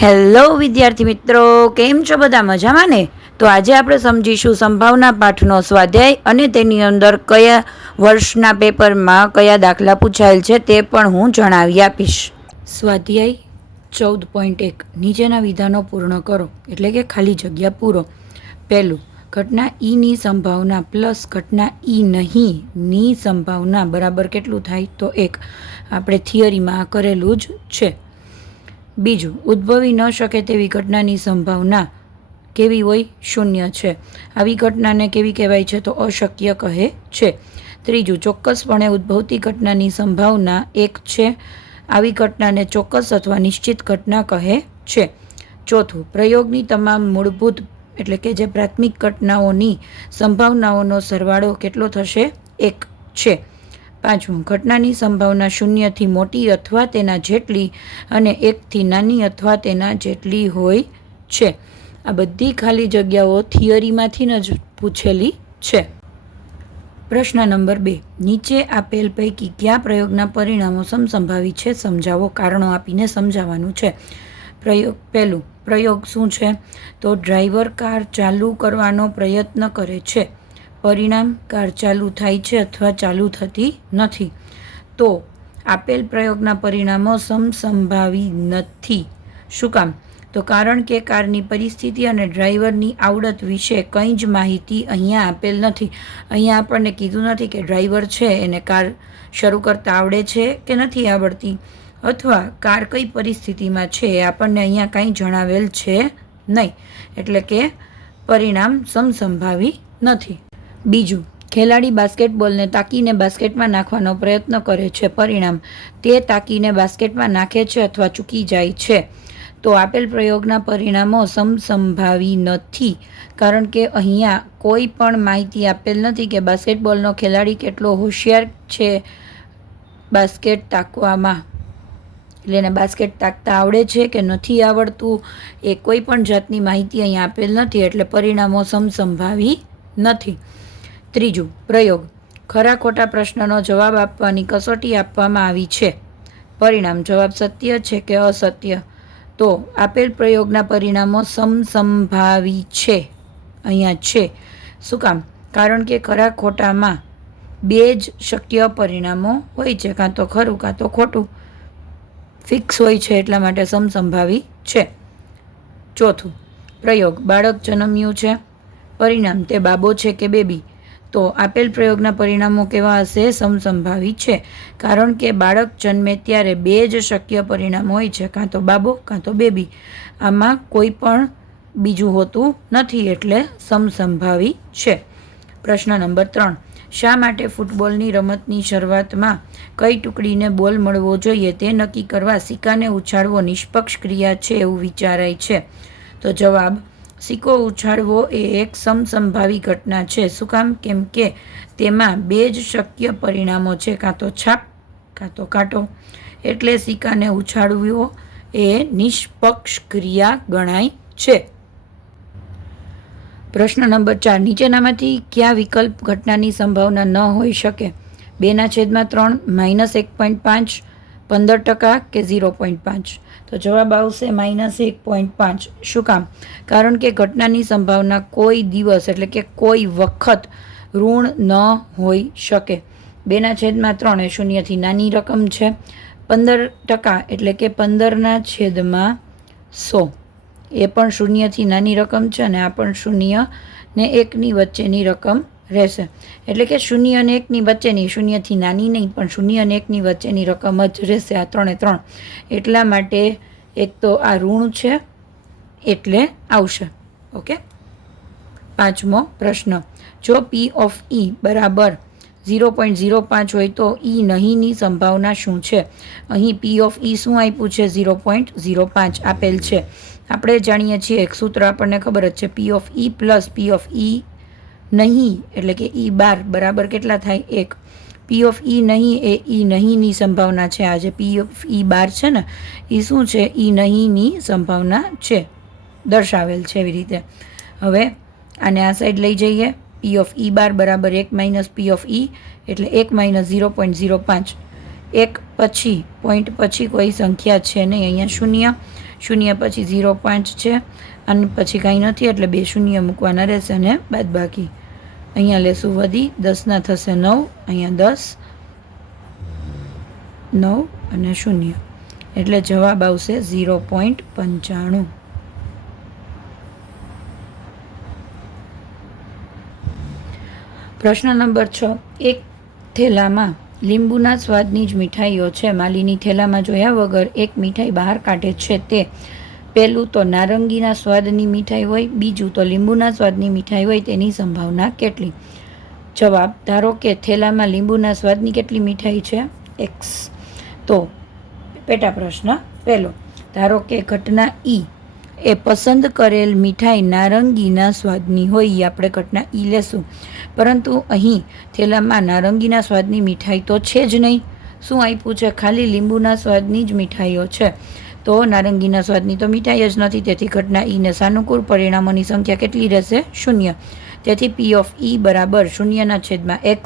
Hello વિદ્યાર્થી મિત્રો, કેમ છો? બધા મજામાં ને? તો આજે આપણે સમજીશું સંભાવના પાઠનો સ્વાધ્યાય અને તેની અંદર કયા વર્ષના પેપરમાં કયા દાખલા પૂછાયેલ છે તે પણ હું જણાવી આપીશ. સ્વાધ્યાય 14.1 નીચેના વિધાનો પૂર્ણ કરો, એટલે કે ખાલી જગ્યા પૂરો. પહેલું, ઘટના ઈની સંભાવના પ્લસ ઘટના ઈ નહીંની સંભાવના બરાબર કેટલું થાય? તો 1. આપણે થિયરીમાં આ કરેલું જ છે. બીજું, ઉદ્ભવી ન શકે તેવી ઘટનાની સંભાવના કેવી હોય? 0 છે. આવી ઘટનાને કેવી કહેવાય છે? તો અશક્ય કહે છે. ત્રીજું, ચોક્કસપણે ઉદ્ભવતી ઘટનાની સંભાવના 1 છે. આવી ઘટનાને ચોક્કસ અથવા નિશ્ચિત ઘટના કહે છે. ચોથું, પ્રયોગની તમામ મૂળભૂત એટલે કે જે પ્રાથમિક ઘટનાઓની સંભાવનાઓનો સરવાળો કેટલો થશે? 1 છે. પાંચમું, ઘટનાની સંભાવના 0થી મોટી અથવા તેના જેટલી અને 1થી નાની અથવા તેના જેટલી હોય છે. આ બધી ખાલી જગ્યાઓ થિયરીમાંથી જ પૂછેલી છે. પ્રશ્ન નંબર 2, નીચે આપેલ પૈકી કયા પ્રયોગના પરિણામો સમસંભાવી છે? સમજાવો. કારણો આપીને સમજાવવાનું છે. પહેલું પ્રયોગ શું છે? તો ડ્રાઈવર કાર ચાલુ કરવાનો પ્રયત્ન કરે છે. પરિણામ, કાર ચાલુ થાય છે અથવા ચાલુ થતી નથી. તો આપેલ પ્રયોગના પરિણામો સમસંભાવી નથી. શું કામ? તો કારણ કે કારની પરિસ્થિતિ અને ડ્રાઈવરની આવડત વિશે કંઈ જ માહિતી અહીંયા આપેલ નથી. અહીંયા આપણને કીધું નથી કે ડ્રાઈવર છે એને કાર શરૂ કરતા આવડે છે કે નથી આવડતી, અથવા કાર કઈ પરિસ્થિતિમાં છે એ આપણને અહીંયા કાંઈ જણાવેલ છે નહીં. એટલે કે પરિણામ સમસંભાવી નથી. બીજું, ખેલાડી બાસ્કેટબોલને તાકીને બાસ્કેટમાં નાખવાનો પ્રયત્ન કરે છે. પરિણામ, તે તાકીને બાસ્કેટમાં નાખે છે અથવા ચૂકી જાય છે. તો આપેલ પ્રયોગના પરિણામો સમસંભાવી નથી, કારણ કે અહીંયા કોઈ પણ માહિતી આપેલ નથી કે બાસ્કેટબોલનો ખેલાડી કેટલો હોશિયાર છે બાસ્કેટ તાકવામાં, એટલે એને બાસ્કેટ તાકતા આવડે છે કે નથી આવડતું એ કોઈ પણ જાતની માહિતી અહીંયા આપેલ નથી. એટલે પરિણામો સમસંભાવી નથી. ત્રીજું, પ્રયોગ, ખરા ખોટા પ્રશ્નનો જવાબ આપવાની કસોટી આપવામાં આવી છે. પરિણામ, જવાબ સત્ય છે કે અસત્ય? તો આપેલ પ્રયોગના પરિણામો સમસંભાવી છે. અહીંયા છે. શું કામ? કારણ કે ખરા ખોટામાં 2 જ શક્ય પરિણામો હોય છે, કાં તો ખરું કાં તો ખોટું. ફિક્સ હોય છે, એટલા માટે સમસંભાવી છે. ચોથું, પ્રયોગ, બાળક જન્મ્યું છે. પરિણામ, તે બાબો છે કે બેબી? તો આપેલ પ્રયોગના પરિણામો કેવા હશે? સમસંભાવી છે, કારણ કે બાળક જન્મે ત્યારે 2 જ શક્ય પરિણામ હોય છે, કાં તો બાબો કાં તો બેબી. આમાં કોઈ પણ બીજું હોતું નથી, એટલે સમસંભાવી છે. પ્રશ્ન નંબર 3, શા માટે ફૂટબોલની રમતની શરૂઆતમાં કઈ ટુકડીને બોલ મળવો જોઈએ તે નક્કી કરવા સિક્કાને ઉછાળવો નિષ્પક્ષ ક્રિયા છે એવું વિચારાય છે? તો જવાબ, સિક્કો ઉછાળવો એ એક સમસંભાવી ઘટના છે. શું કામ? કેમ કે તેમાં 2 જ શક્ય પરિણામો છે, કાં તો છાપ કાં તો કાંટો. એટલે સિક્કાને ઉછાળવો એ નિષ્પક્ષ ક્રિયા ગણાય છે. પ્રશ્ન નંબર 4, નીચેનામાંથી કયા વિકલ્પ ઘટનાની સંભાવના ન હોઈ શકે? 2/3, -1.5, 15% કે 0.5? તો જવાબ આવશે -1.5. શું કામ? કારણ કે ઘટનાની સંભાવના કોઈ દિવસ એટલે કે કોઈ વખત ઋણ ન હોઈ શકે. 2/3 એ 0થી નાની રકમ છે. 15% એટલે કે 15/100 એ પણ 0થી નાની રકમ છે, અને આ પણ 0 ને 1ની વચ્ચેની રકમ રહેશે. એટલે કે 0 અને 1ની વચ્ચેની, 0થી નાની નહીં પણ 0 અને 1ની વચ્ચેની રકમ જ રહેશે. આ 3 એટલા માટે એક તો આ ઋણ છે એટલે આવશે. ઓકે. 5મો પ્રશ્ન, જો P ઓફ E બરાબર 0.05 હોય તો E નહીંની સંભાવના શું છે? અહીં P ઓફ E શું આપ્યું છે? 0.05 આપેલ છે. આપણે જાણીએ છીએ એક સૂત્ર આપણને ખબર જ છે, P of E plus P of E નહીં એટલે કે E બાર બરાબર કેટલા થાય? 1. P ઓફ E નહીં એ E નહીંની સંભાવના છે. આ જે P ઓફ E બાર છે ને એ શું છે? E નહીંની સંભાવના છે, દર્શાવેલ છે એવી રીતે. હવે આને આ સાઈડ લઈ જઈએ. P ઓફ E બાર બરાબર 1 - P ઓફ E એટલે 1 - 0.05. એક પછી પોઈન્ટ પછી કોઈ સંખ્યા છે નહીં, અહીંયા શૂન્ય, શૂન્ય પછી 0.5 છે અને પછી કાંઈ નથી એટલે 2 શૂન્ય મૂકવાના રહેશે અને બાદબાકી અહીંયા લેશું વધી, 10 થશે 9, અહીંયા 10, 9 અને શૂન્ય એટલે જવાબ આવશે 0.95. પ્રશ્ન નંબર 6. એક થેલામાં લીંબુના સ્વાદની જ મીઠાઈઓ છે. માલીની થેલામાં જોયા વગર એક મીઠાઈ બહાર કાઢે છે. તે પહેલું તો નારંગીના સ્વાદની મીઠાઈ હોય, બીજું તો લીંબુના સ્વાદની મીઠાઈ હોય. તેની સંભાવના કેટલી? જવાબ: ધારો કે થેલામાં લીંબુના સ્વાદની કેટલી મીઠાઈ છે? x. તો પેટા પ્રશ્ન પહેલો, ધારો કે ઘટના ઈ એ પસંદ કરેલ મીઠાઈ નારંગીના સ્વાદની હોય. એ આપણે ઘટના ઈ લેશું, પરંતુ અહીં થેલામાં નારંગીના સ્વાદની મીઠાઈ તો છે જ નહીં. શું આપ્યું છે? ખાલી લીંબુના સ્વાદની જ મીઠાઈઓ છે. તો નારંગીના સ્વાદની તો મીઠાઈ જ નથી. તેથી ઘટના ઈને સાનુકૂળ પરિણામોની સંખ્યા કેટલી રહેશે? 0. તેથી P of E બરાબર 0/x.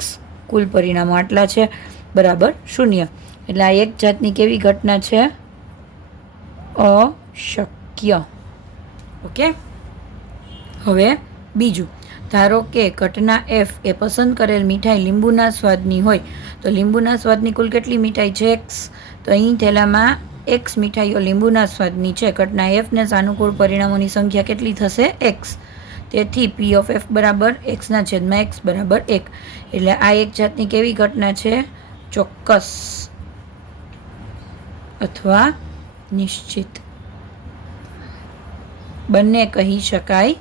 કુલ પરિણામો આટલા છે બરાબર 0. એટલે આ એક જાતની કેવી ઘટના છે? અશક્ય. ઓકે. હવે બીજું, ધારો કે ઘટના F એ પસંદ કરેલ મીઠાઈ લીંબુના સ્વાદની હોય. તો લીંબુના સ્વાદની કુલ કેટલી મીઠાઈ છે? x. તો અહીં થેલામાં x મીઠાઈઓ લીંબુના સ્વાદની છે. ઘટના F ને સાનુકૂળ પરિણામોની સંખ્યા કેટલી થશે? x. તેથી P of F બરાબર x/x બરાબર 1. એટલે આ એક જાતની કેવી ઘટના છે? ચોક્કસ અથવા નિશ્ચિત બંને કહી શકાય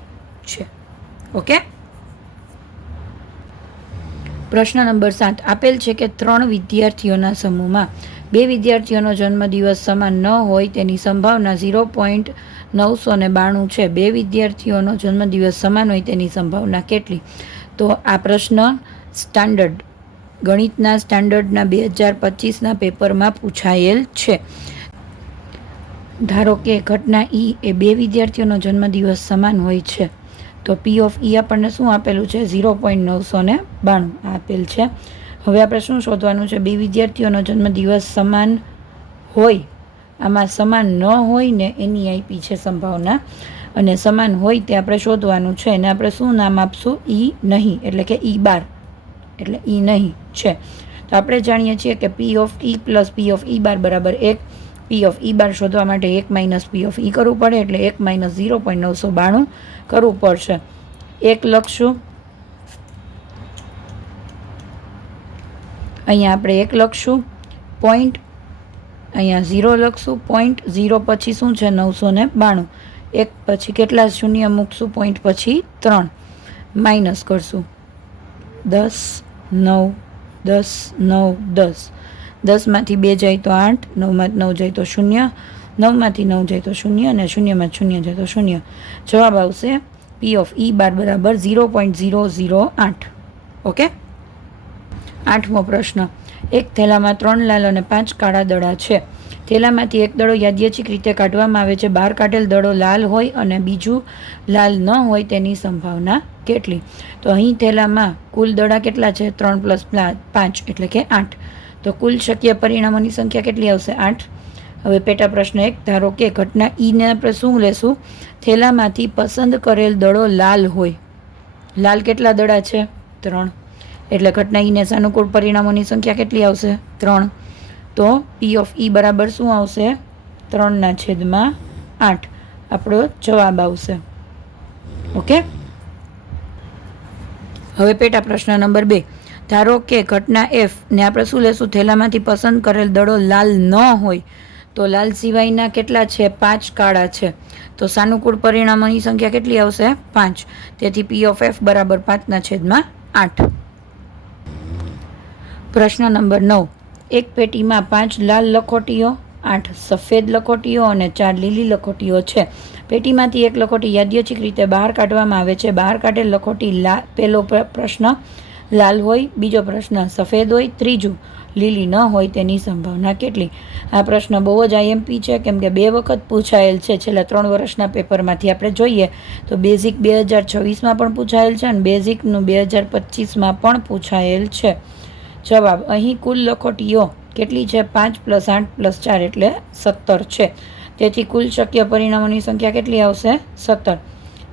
છે. ઓકે. પ્રશ્ન નંબર 7. આપેલ છે કે 3 વિદ્યાર્થીઓના સમૂહમાં 2 વિદ્યાર્થીઓનો જન્મદિવસ સમાન ન હોય તેની સંભાવના 0.992 છે. 2 વિદ્યાર્થીઓનો જન્મદિવસ સમાન હોય તેની સંભાવના કેટલી? તો આ પ્રશ્ન સ્ટાન્ડર્ડ ગણિતના સ્ટાન્ડર્ડના 2025ના પેપરમાં પૂછાયેલ છે. ધારો કે ઘટના ઈ એ 2 વિદ્યાર્થીઓનો જન્મદિવસ સમાન હોય છે. તો P of E આપણને શું આપેલું છે? 0.992 આપેલ છે. હવે આપણે શું શોધવાનું છે? 2 વિદ્યાર્થીઓનો જન્મદિવસ સમાન હોય, આમાં સમાન ન હોય ને એની આપી છે સંભાવના, અને સમાન હોય તે આપણે શોધવાનું છે. એને આપણે શું નામ આપશું? E નહીં, એટલે કે E બાર, એટલે E નહીં છે. તો આપણે જાણીએ છીએ કે P of E plus P of E બાર બરાબર 1. P of E બાર શોધવા માટે 1 માઇનસ P of E કરવું પડે, એટલે 1 માઇનસ 0.992 કરવું પડશે. 1 લખશું, અહીંયા આપણે 1 લખશું, પોઈન્ટ અહીંયા 0 લખશું, પોઈન્ટ 0 પછી શું છે? 992. 1 પછી કેટલા શૂન્ય મૂકશું? પોઈન્ટ પછી 3 માઇનસ કરશું. 10, 9, 10, 9, 10. 10માંથી 2 જાય તો 8, 9માંથી 9 જાય તો 0, 9માંથી 9 જાય તો 0 અને 0માંથી 0 જાય તો 0. જવાબ આવશે P of E બાર બરાબર 0.008. ઓકે. 8મો પ્રશ્ન. એક થેલામાં 3 લાલ અને 5 કાળા દડા છે. થેલામાંથી એક દડો યાદચ્છિક રીતે કાઢવામાં આવે છે. બહાર કાઢેલ દડો લાલ હોય અને બીજું લાલ ન હોય તેની સંભાવના કેટલી? તો અહીં થેલામાં કુલ દડા કેટલા છે? 3 + 5 એટલે કે 8. તો કુલ શક્ય પરિણામોની સંખ્યા કેટલી આવશે? 8. હવે પેટા પ્રશ્ન 1. ધારો કે ઘટના ઈ ને આપણે શું લેશું? થેલામાંથી પસંદ કરેલ દડો લાલ હોય. લાલ કેટલા દડા છે? 3. એટલે ઘટના ઈને સાનુકૂળ પરિણામોની સંખ્યા કેટલી આવશે? 3. તો P of E બરાબર શું આવશે? 3/8 આપણો જવાબ આવશે. ઓકે. હવે પેટા પ્રશ્ન નંબર 2. ધારો કે ઘટના F ને આપણે શું લેશું? થેલામાંથી પસંદ કરેલ દડો લાલ ન હોય. તો લાલ સિવાયના કેટલા છે? 5 કાળા છે. તો સાનુકૂળ પરિણામોની સંખ્યા કેટલી આવશે? 5. તેથી P of F બરાબર 5/8. પ્રશ્ન નંબર 9. એક પેટીમાં 5 લાલ લખોટીઓ, 8 સફેદ લખોટીઓ અને 4 લીલી લખોટીઓ છે. પેટીમાંથી એક લખોટી યાદચ્છિક રીતે બહાર કાઢવામાં આવે છે. બહાર કાઢેલ લખોટી પહેલો પ્રશ્ન લાલ હોય, બીજો પ્રશ્ન સફેદ હોય, ત્રીજું લીલી ન હોય તેની સંભાવના કેટલી? આ પ્રશ્ન બહુ જ IMP છે, કેમ કે 2 વખત પૂછાયેલ છે. છેલ્લા 3 વર્ષના પેપરમાંથી આપણે જોઈએ તો બેઝિક 2026માં પણ પૂછાયેલ છે અને બેઝિકનું 2025માં પણ પૂછાયેલ છે. જવાબ: અહીં કુલ લખોટીઓ કેટલી છે? 5 + 8 + 4 એટલે 17 છે. તેથી કુલ શક્ય પરિણામોની સંખ્યા કેટલી આવશે? 17.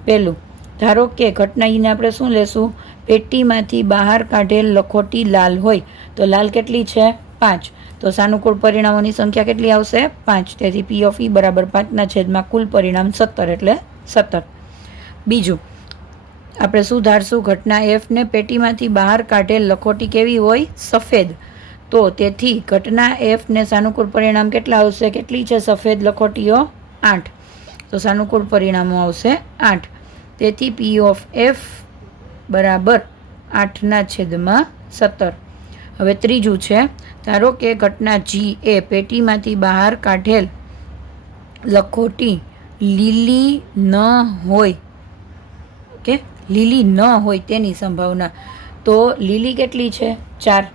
પહેલું, ધારો કે ઘટના ઈને આપણે શું લેશું? પેટીમાંથી બહાર કાઢેલ લખોટી લાલ હોય તો લાલ કેટલી છે? 5. તો સાનુકૂળ પરિણામોની સંખ્યા કેટલી આવશે? 5. તેથી P of E બરાબર 5/, કુલ પરિણામ 17 એટલે 17. બીજું, આપણે શું ધારશું? ઘટના F ને પેટીમાંથી બહાર કાઢેલ લખોટી કેવી હોય? સફેદ. તો તેથી ઘટના F ને સાનુકૂળ પરિણામ કેટલા આવશે? કેટલી છે સફેદ લખોટીઓ? 8. તો સાનુકૂળ પરિણામો આવશે 8. તેથી P of F બરાબર 8/17. હવે ત્રીજું છે, ધારો કે ઘટના G એ પેટીમાંથી બહાર કાઢેલ લખોટી લીલી ન હોય, ઓકે, લીલી ન હોય તેની સંભાવના. તો લીલી કેટલી છે? 4.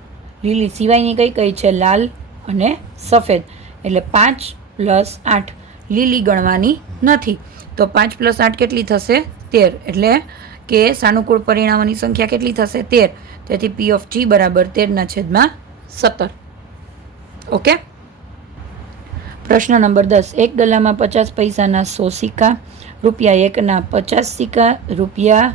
લીલી સિવાયની કઈ કઈ છે? લાલ અને સફેદ. એટલે 5 + 8. લીલી ગણવાની નથી. તો 5 + 8 કેટલી થશે? 13. એટલે કે સાનુકૂળ પરિણામોની સંખ્યા કેટલી થશે? 13. તેથી P of G બરાબર 13/17. ઓકે. પ્રશ્ન નંબર 10. એક ગલ્લામાં 50 પૈસાના 100 સિક્કા, ₹1ના 50 સિક્કા, ₹2ના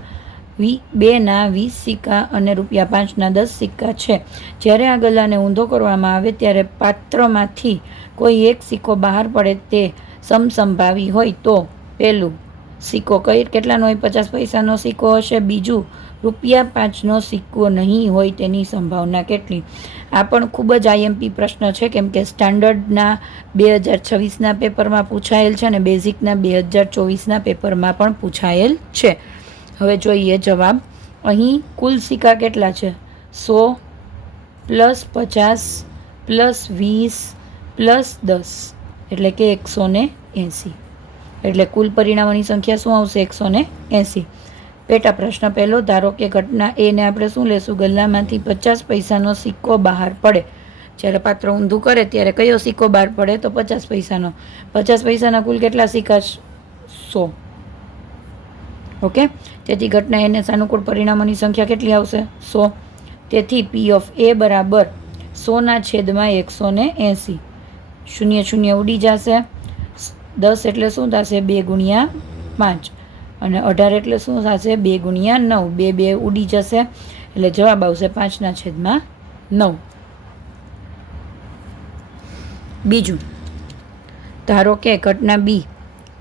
20 સિક્કા અને ₹5ના 10 સિક્કા છે. જ્યારે આ ગલ્લાને ઊંધો કરવામાં આવે ત્યારે પાત્રમાંથી કોઈ એક સિક્કો બહાર પડે તે સમસંભાવી હોય તો પહેલું, સિક્કો કેટલાનો હોય? 50 પૈસાનો સિક્કો હશે. બીજું, ₹5નો સિક્કો નહીં હોય તેની સંભાવના કેટલી? આ પણ ખૂબ જ IMP પ્રશ્ન છે, કેમ કે સ્ટાન્ડર્ડના 2026ના પેપરમાં પૂછાયેલ છે અને બેઝિકના 2024ના પેપરમાં પણ પૂછાયેલ છે. હવે જોઈએ જવાબ. અહીં કુલ સિક્કા કેટલા છે? 100 + 50 + 20 + 10 એટલે કે 180. એટલે કુલ પરિણામોની સંખ્યા શું આવશે? 180. પેટા પ્રશ્ન પહેલો, ધારો કે ઘટના A ને આપણે શું લેશું? ગલ્લામાંથી 50 પૈસાનો સિક્કો બહાર પડે. જ્યારે પાત્ર ઊંધું કરે ત્યારે કયો સિક્કો બહાર પડે? તો 50 પૈસાનો. 50 પૈસાના કુલ કેટલા સિક્કા? 100. ઓકે. તેથી ઘટના એને સાનુકૂળ પરિણામોની સંખ્યા કેટલી આવશે? 100. તેથી P of A બરાબર 100/180. 0 0 ઉડી જશે. 10 એટલે શું થશે? 2 × 5. અને 18 એટલે શું થશે? 2 × 9. 2 2 ઉડી જશે. એટલે જવાબ આવશે 5/9. બીજું, ધારો કે ઘટના B,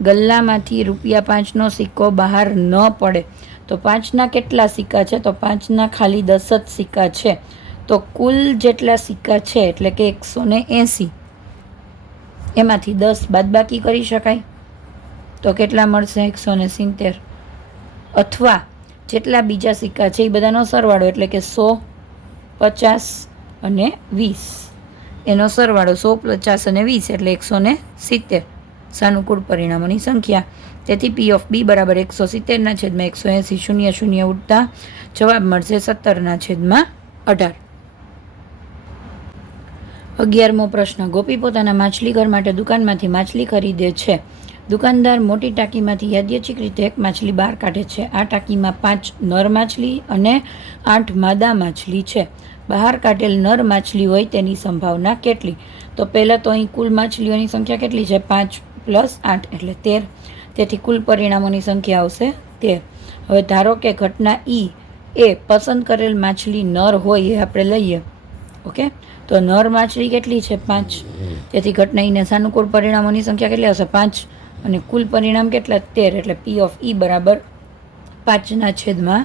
ગલ્લામાંથી ₹5નો સિક્કો બહાર ન પડે તો 5ના કેટલા સિક્કા છે? તો 5ના ખાલી 10 જ સિક્કા છે. તો કુલ જેટલા સિક્કા છે એટલે કે 180, એમાંથી 10 બાદબાકી કરી શકાય. તો કેટલા મળશે? 170. અથવા જેટલા બીજા સિક્કા છે એ બધાનો સરવાળો એટલે કે 100, 50 અને 20. એનો સરવાળો 100, 50 અને 20 એટલે 170 સાનુકૂળ પરિણામોની સંખ્યા. તેથી P of B બરાબર 170/180. 0 0 ઉડતા જવાબ મળશે 17/18. 11મો પ્રશ્ન. ગોપી પોતાના માછલી ઘર માટે દુકાનમાંથી માછલી ખરીદે છે. દુકાનદાર મોટી ટાંકીમાંથી યાદચ્છિક રીતે એક માછલી બહાર કાઢે છે. આ ટાંકીમાં 5 નર માછલી અને 8 માદા માછલી છે. બહાર કાઢેલ નર માછલી હોય તેની સંભાવના કેટલી? તો પહેલાં તો અહીં કુલ માછલીઓની સંખ્યા કેટલી છે? 5 + 8 એટલે 13. તેથી કુલ પરિણામોની સંખ્યા આવશે 13. હવે ધારો કે ઘટના E એ પસંદ કરેલ માછલી નર હોય એ આપણે લઈએ. ઓકે. તો નર માછલી કેટલી છે? 5. તેથી ઘટના ઈને સાનુકૂળ પરિણામોની સંખ્યા કેટલી આવશે? 5. અને કુલ પરિણામ કેટલા? 13. એટલે P of E બરાબર 5/13.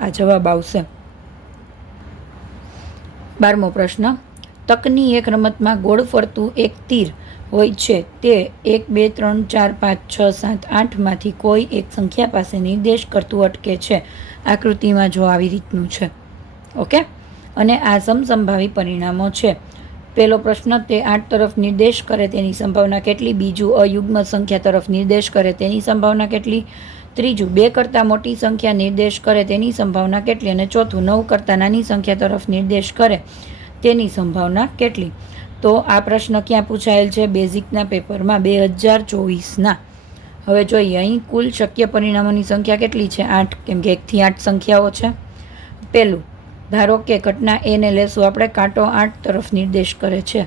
આ જવાબ આવશે. 12મો પ્રશ્ન. તકની એક રમતમાં ગોળ ફરતું એક તીર હોય છે. તે 1 2 3 4 5 6 7 8માંથી કોઈ એક સંખ્યા પાસે નિર્દેશ કરતું અટકે છે. આકૃતિમાં જો આવી રીતનું છે. ઓકે. અને આ સમસંભાવી પરિણામો છે. પહેલો પ્રશ્ન, તે 8 તરફ નિર્દેશ કરે તેની સંભાવના કેટલી? બીજું, અયુગ્મ સંખ્યા તરફ નિર્દેશ કરે તેની સંભાવના કેટલી? ત્રીજું, 2 કરતાં મોટી સંખ્યા નિર્દેશ કરે તેની સંભાવના કેટલી? અને ચોથું, 9 કરતાં નાની સંખ્યા તરફ નિર્દેશ કરે તેની સંભાવના કેટલી? તો આ પ્રશ્ન ક્યાં પૂછાયેલ છે? બેઝિકના પેપરમાં 2024ના. હવે જોઈએ, અહીં કુલ શક્ય પરિણામોની સંખ્યા કેટલી છે? 8, કેમ કે 1 થી 8 સંખ્યાઓ છે. પહેલું, ધારો કે ઘટના એને લેશું આપણે, કાંટો 8 તરફ નિર્દેશ કરે છે.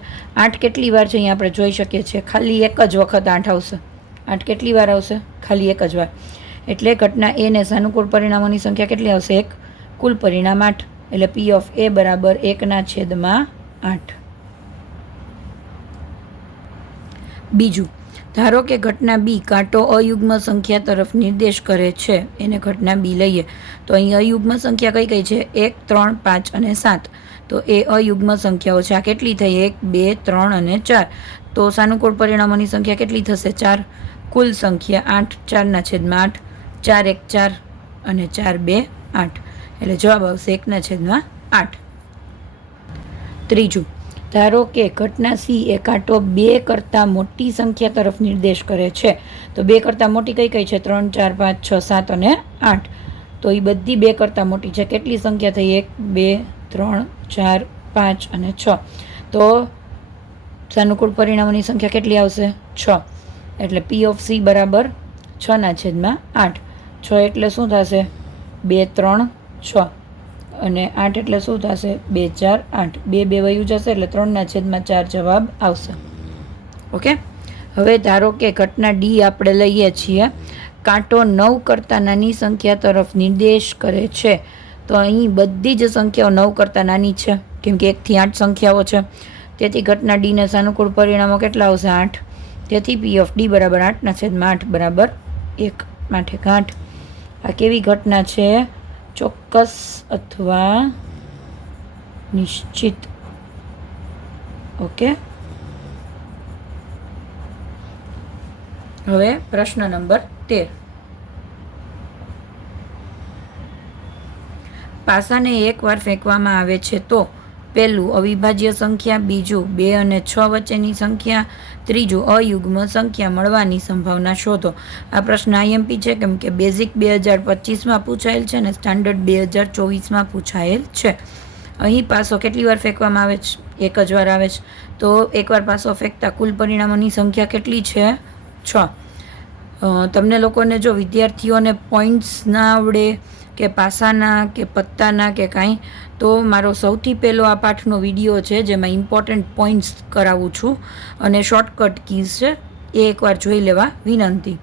8 કેટલી વાર છે અહીંયા આપણે જોઈ શકીએ છીએ, ખાલી એક જ વખત 8 આવશે. 8 કેટલી વાર આવશે? ખાલી એક જ વાર. એટલે ઘટના એને સાનુકૂળ પરિણામોની સંખ્યા કેટલી આવશે? 1. કુલ પરિણામ 8. એટલે P of A બરાબર 1/8. બીજું, ધારો કે ઘટના બી કાંટો અયુગ્મ સંખ્યા તરફ નિર્દેશ કરે છે. એને ઘટના બી લઈએ તો અહીં અયુગ્મ સંખ્યા કઈ કઈ છે? 1, 3, 5 અને 7. તો એ અયુગ્મ સંખ્યાઓ છે. આ કેટલી થઈ? 1, 2, 3 અને 4. તો સાનુકૂળ પરિણામોની સંખ્યા કેટલી થશે? 4. કુલ સંખ્યા 8. 4/8. 4 1 4 અને 4 2 8. એટલે જવાબ આવશે 1/8. ત્રીજું, ધારો કે ઘટના સી એ કાંટો 2 કરતાં મોટી સંખ્યા તરફ નિર્દેશ કરે છે. તો 2 કરતાં મોટી કઈ કઈ છે? 3, 4, 5, 6, 7 અને 8. તો એ બધી 2 કરતાં મોટી છે. કેટલી સંખ્યા થઈ? 1, 2, 3, 4, 5 અને 6. તો સાનુકૂળ પરિણામોની સંખ્યા કેટલી આવશે? 6. એટલે P of C બરાબર 6/8. 6 એટલે શું થશે? 2, 3, 6 અને 8 એટલે શું થશે? 2, 4, 8. 2 2 વયું જશે એટલે 3/4 જવાબ આવશે. ઓકે. હવે ધારો કે ઘટના ડી આપણે લઈએ છીએ, કાંટો 9 કરતાં નાની સંખ્યા તરફ નિર્દેશ કરે છે. તો અહીં બધી જ સંખ્યાઓ 9 કરતાં નાની છે, કેમ કે 1 થી 8 સંખ્યાઓ છે. તેથી ઘટના ડીને સાનુકૂળ પરિણામો કેટલા આવશે? 8. તેથી P of D બરાબર 8/8 બરાબર 1 માટે 8. આ કેવી ઘટના છે? ચોક્કસ અથવા નિશ્ચિત. ઓકે. હવે પ્રશ્ન નંબર 13. પાસાને એકવાર ફેંકવામાં આવે છે તો પહેલું અવિભાજ્ય સંખ્યા, બીજું 2 અને 6 વચ્ચેની સંખ્યા, ત્રીજું અયુગ્મ સંખ્યા મળવાની સંભાવના શોધો. આ પ્રશ્ન IMP છે, કેમ કે બેઝિક 2025માં પૂછાયેલ છે અને સ્ટાન્ડર્ડ 2024માં પૂછાયેલ છે. અહીં પાસો કેટલી વાર ફેંકવામાં આવે છે? એક જ વાર આવે છે. તો એકવાર પાસો ફેંકતા કુલ પરિણામોની સંખ્યા કેટલી છે? 6. તમને લોકોને જો વિદ્યાર્થીઓને પોઈન્ટ્સ ના આવડે કે પાસાના કે પત્તાના કે કાંઈ, તો મારો સૌથી પહેલો આ પાઠનો વિડીયો છે જેમાં ઇમ્પોર્ટન્ટ પોઈન્ટ્સ કરાવું છું અને શોર્ટકટ કીઝ છે, એ એકવાર જોઈ લેવા વિનંતી.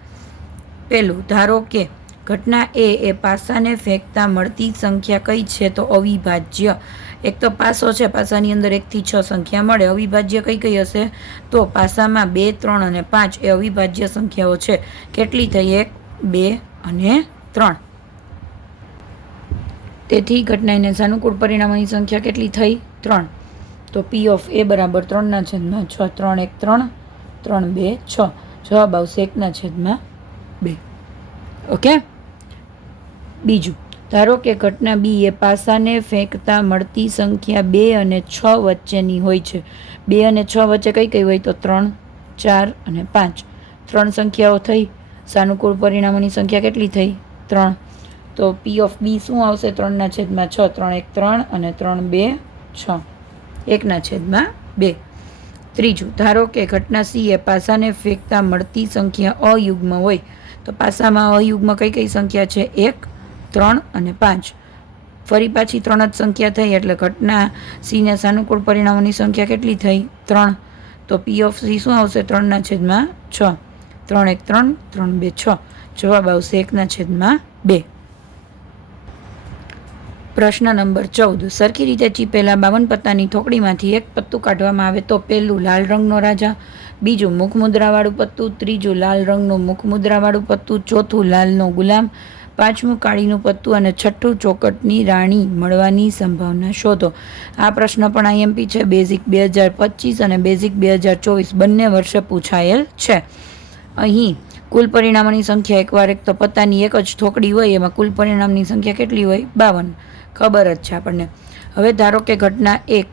પહેલું, ધારો કે ઘટના એ પાસાને ફેંકતા મળતી સંખ્યા કઈ છે? તો અવિભાજ્ય. એક તો પાસો છે, પાસાની અંદર 1 થી 6 સંખ્યા મળે. અવિભાજ્ય કઈ કઈ હશે? તો પાસામાં 2, 3 અને 5 એ અવિભાજ્ય સંખ્યાઓ છે. કેટલી થઈ? 1, 2 અને 3. તેથી ઘટનાને સાનુકૂળ પરિણામોની સંખ્યા કેટલી થઈ? 3. તો P of A બરાબર 3/6. 3 1 3, 3 2 6. જવાબ આવશે 1/2. ઓકે. બીજું, ધારો કે ઘટના બી એ પાસાને ફેંકતા મળતી સંખ્યા 2 અને 6 વચ્ચેની હોય છે. 2 અને 6 વચ્ચે કઈ કઈ હોય? તો 3, 4 અને 5. 3 સંખ્યાઓ થઈ. સાનુકૂળ પરિણામોની સંખ્યા કેટલી થઈ? 3. તો P of B શું આવશે? 3/6. 3 1 3 અને 3 2 6. 1/2. ત્રીજું, ધારો કે ઘટના સી એ પાસાને ફેંકતા મળતી સંખ્યા અયુગ્મ હોય. તો પાસામાં અયુગ્મ કઈ કઈ સંખ્યા છે? 1, 3 અને 5. ફરી પાછી 3 જ સંખ્યા થઈ એટલે ઘટના સીને સાનુકૂળ પરિણામોની સંખ્યા કેટલી થઈ? 3. તો P of C શું આવશે? 3/6. 3 1 3, 3 2 6. જવાબ આવશે 1/2. પ્રશ્ન નંબર 14. સરખી રીતે ચીપેલા 52 પત્તાની થોકડીમાંથી એક પત્તું કાઢવામાં આવે તો પહેલું લાલ રંગનો રાજા, બીજું મુખમુદ્રાવાળું પત્તું, ત્રીજું લાલ રંગનું મુખમુદ્રાવાળું પત્તું, ચોથું લાલનો ગુલામ, પાંચમું કાળીનું પત્તું અને છઠ્ઠું ચોકટની રાણી મળવાની સંભાવના શોધો. આ પ્રશ્ન પણ IMP છે. બેઝિક 2025 અને બેઝિક 2024 બંને વર્ષે પૂછાયેલ છે. અહીં કુલ પરિણામોની સંખ્યા એકવાર એક તો પત્તાની એક જ થોકડી હોય, એમાં કુલ પરિણામની સંખ્યા કેટલી હોય? 52. ખબર જ છે આપણને. હવે ધારો કે ઘટના 1,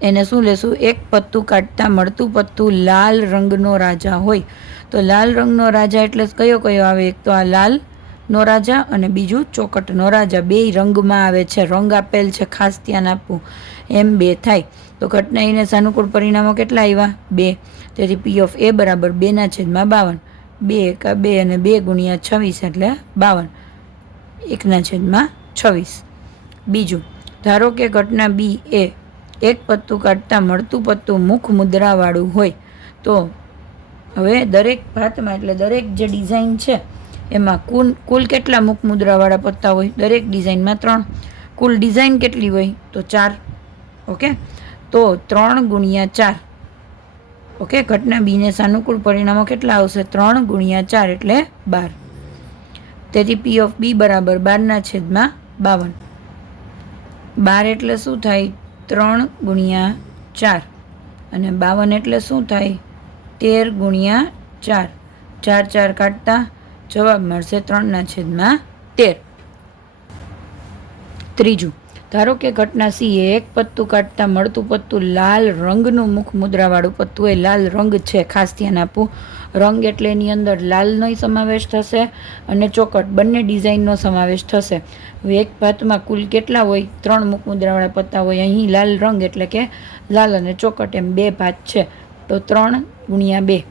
એને શું લેશું? એક પત્તું કાઢતા મળતું પત્તું લાલ રંગનો રાજા હોય. તો લાલ રંગનો રાજા એટલે કયો કયો આવે? એક તો આ લાલનો રાજા અને બીજું ચોકટનો રાજા. 2 રંગમાં આવે છે, રંગ આપેલ છે, ખાસ ધ્યાન આપવું. એમ 2 થાય. તો ઘટના એને સાનુકૂળ પરિણામો કેટલા આવ્યા? 2. તેથી P of A બરાબર 2/52. 2 × 2 અને 2 × 26 એટલે 52. 1/26. બીજું, ધારો કે ઘટના બી એ એક પત્તું કાઢતા મળતું પત્તું મુખ મુદ્રાવાળું હોય તો હવે દરેક ભાતમાં એટલે દરેક જે ડિઝાઇન છે એમાં કુલ કેટલા મુખ મુદ્રાવાળા પત્તા હોય? દરેક ડિઝાઇનમાં 3. કુલ ડિઝાઇન કેટલી હોય? તો 4. ઓકે, તો 3 ગુણ્યા 4. ઓકે, ઘટના બીને સાનુકૂળ પરિણામો કેટલા આવશે? 3 ગુણ્યા 4 એટલે 12. તેથી પી ઓફ બી બરાબર 12/52. 12 એટલે શું થાય? 3 ગુણ્યા 4. અને 52 એટલે શું થાય? 13 ગુણ્યા 4. 4 4 કાઢતા જવાબ મળશે 3/13. ત્રીજું, ધારો કે ઘટના સી એ એક પત્તું કાઢતા મળતું પત્તું લાલ રંગનું મુખ મુદ્રાવાળું પત્તું હોય. લાલ રંગ છે, ખાસ ધ્યાન આપવું. રંગ એટલે એની અંદર લાલનો સમાવેશ થશે અને ચોકટ બંને ડિઝાઇનનો સમાવેશ થશે. હવે એક ભાતમાં કુલ કેટલા હોય? 3 મુખ મુદ્રાવાળા પત્તા હોય. અહીં લાલ રંગ એટલે કે લાલ અને ચોકટ એમ 2 ભાત છે, તો 3 ગુણ્યા 2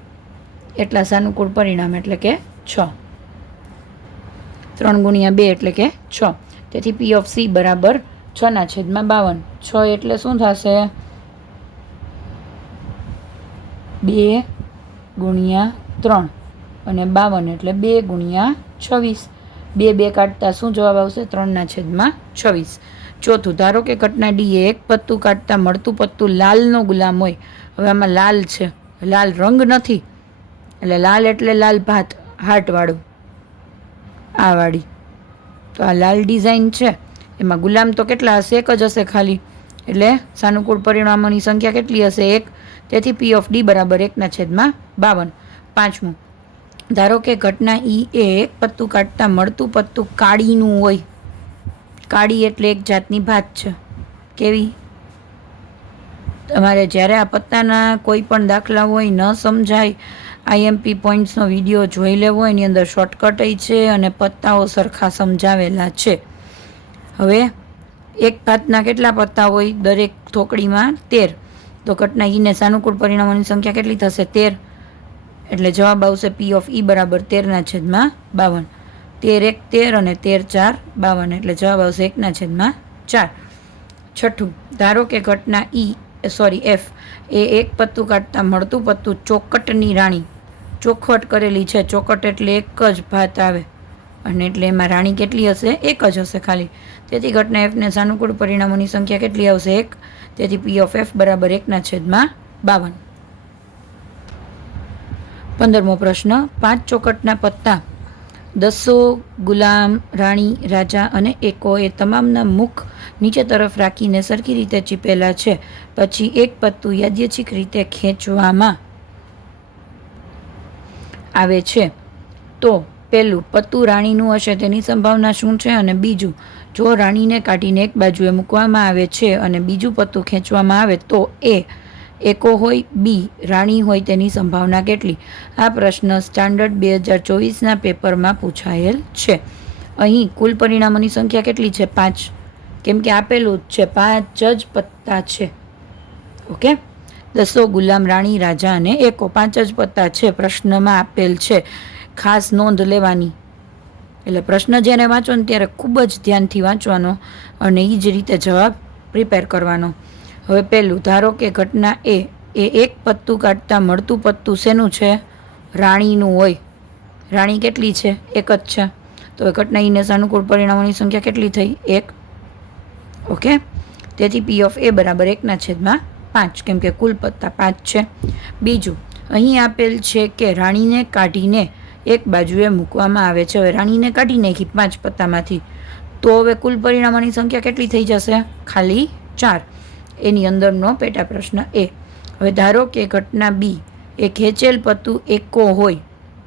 એટલા સાનુકૂળ પરિણામ એટલે કે 6. 3 ગુણ્યા 2 એટલે કે 6. તેથી પી ઓફ સી બરાબર 6/52. 6 એટલે શું થશે? 2 ગુણ્યા 3 અને 52 એટલે 2 ગુણ્યા 26. 2 2 કાઢતા શું જવાબ આવશે? 3/26. ચોથું, ધારો કે ઘટના ડી એ એક પત્તું કાઢતા મળતું પત્તું લાલનો ગુલામ હોય. હવે આમાં લાલ છે, લાલ રંગ નથી, એટલે લાલ એટલે લાલ ભાત, હાર્ટવાળું, આ વાળી. તો આ લાલ ડિઝાઇન છે, એમાં ગુલામ તો કેટલા હશે? 1 જ હશે ખાલી. એટલે સાનુકૂળ પરિણામોની સંખ્યા કેટલી હશે? 1. તેથી પી ઓફ ડી બરાબર 1/52. પાંચમું, ધારો કે ઘટના ઈ એ એક પત્તું કાઢતા મળતું પત્તું કાળીનું હોય. કાળી એટલે એક જાતની ભાત છે. કેવી? તમારે જ્યારે આ પત્તાના કોઈ પણ દાખલા હોય, ન સમજાય, આઈએમપી પોઈન્ટ્સનો વિડીયો જોઈ લેવો. એની અંદર શોર્ટકટ છે અને પત્તાઓ સરખા સમજાવેલા છે. હવે એક ભાતના કેટલા પત્તા હોય? દરેક થોકડીમાં 13. તો ઘટના ઈને સાનુકૂળ પરિણામોની સંખ્યા કેટલી થશે? 13. એટલે જવાબ આવશે પી ઓફ ઈ બરાબર 13/52. 13 1 13 અને 13 4 52. એટલે જવાબ આવશે 1/4. છઠ્ઠું, ધારો કે ઘટના એફ એ એક પત્તું કાઢતા મળતું પત્તું ચોકટની રાણી. ચોખવટ કરેલી છે. ચોકટ એટલે એક જ ભાત આવે અને એટલે એમાં રાણી કેટલી હશે? 1 જ હશે ખાલી. તેથી ઘટના એફને સાનુકૂળ પરિણામોની સંખ્યા કેટલી આવશે? 1. તેથી પી ઓફ એફ બરાબર 1/52. 15મો પ્રશ્ન, 5 ચોકટના પત્તા દસો, ગુલામ, રાણી, રાજા અને એકો એ તમામના મુખ નીચે તરફ રાખીને સરખી રીતે ચીપેલા છે. પછી એક પત્તું યાદચ્છિક રીતે ખેંચવામાં આવે છે. તો પહેલું, પત્તું રાણીનું હશે તેની સંભાવના શું છે? અને બીજું, જો રાણીને કાઢીને એક બાજુએ મૂકવામાં આવે છે અને બીજું પત્તું ખેંચવામાં આવે તો એ એકો હોય, બી રાણી હોય તેની સંભાવના કેટલી? આ પ્રશ્ન સ્ટાન્ડર્ડ 2024ના પેપરમાં પૂછાયેલ છે. અહીં કુલ પરિણામોની સંખ્યા કેટલી છે? 5. કેમ કે આપેલું જ છે, 5 જ પત્તા છે. ઓકે, દસો, ગુલામ, રાણી, રાજા અને એકો 5 જ પત્તા છે. પ્રશ્નમાં આપેલ છે, ખાસ નોંધ લેવાની. એટલે પ્રશ્ન જ્યારે વાંચો ને ત્યારે ખૂબ જ ધ્યાનથી વાંચવાનો અને એ જ રીતે જવાબ પ્રિપેર કરવાનો. હવે પહેલું, ધારો કે ઘટના એ એક પત્તું કાઢતા મળતું પત્તું શેનું છે? રાણીનું હોય. રાણી કેટલી છે? 1 જ છે. તો ઘટના ઈને સાનુકૂળ પરિણામોની સંખ્યા કેટલી થઈ? 1. ઓકે, તેથી પી ઓફ એ બરાબર 1/5, કેમ કે કુલ પત્તા 5 છે. બીજું, અહીં આપેલ છે કે રાણીને કાઢીને એક બાજુએ મૂકવામાં આવે છે. હવે રાણીને કાઢી નાખી 5 પત્તામાંથી, તો હવે કુલ પરિણામોની સંખ્યા કેટલી થઈ જશે? ખાલી 4. એની અંદરનો પેટા પ્રશ્ન એ. હવે ધારો કે ઘટના બી એ ખેંચેલ પત્તું એકો હોય,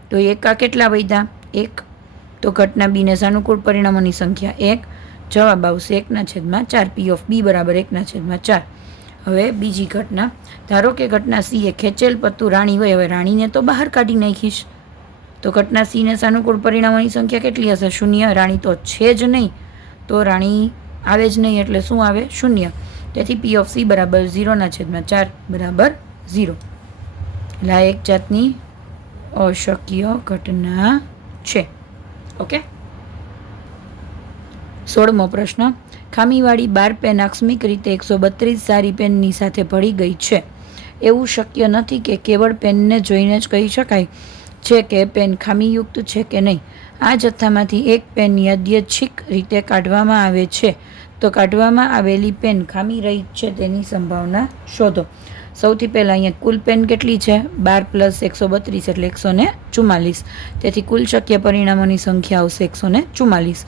તો એકા કેટલા વધ્યા? 1. તો ઘટના બીને સાનુકૂળ પરિણામોની સંખ્યા 1. જવાબ આવશે 1/4. પી ઓફ બી બરાબર 1/4. હવે બીજી ઘટના, ધારો કે ઘટના સી એ ખેંચેલ પત્તું રાણી હોય. હવે રાણીને તો બહાર કાઢી નાખીશ, તો ઘટના સીને સાનુકૂળ પરિણામોની સંખ્યા કેટલી હશે? 0. રાણી તો છે જ નહીં, તો રાણી આવે જ નહીં એટલે શું આવે? 0. તેથી પી ઓફ સી બરાબર 0/4 બરાબર 0. એટલે આ એક જાતની અશક્ય ઘટના છે. ઓકે, 16મો પ્રશ્ન, ખામીવાળી 12 પેન આકસ્મિક રીતે 132 સારી પેનની સાથે ભળી ગઈ છે. એવું શક્ય નથી કે કેવળ પેનને જોઈને જ કહી શકાય છે કે પેન ખામીયુક્ત છે કે નહીં. આ જથ્થામાંથી એક પેન યાદચ્છિક રીતે કાઢવામાં આવે છે તો કાઢવામાં આવેલી પેન ખામી રહિત છે તેની સંભાવના શોધો. સૌથી પહેલાં અહીંયા કુલ પેન કેટલી છે? 12 + 132 એટલે 144. તેથી કુલ શક્ય પરિણામોની સંખ્યા આવશે 144.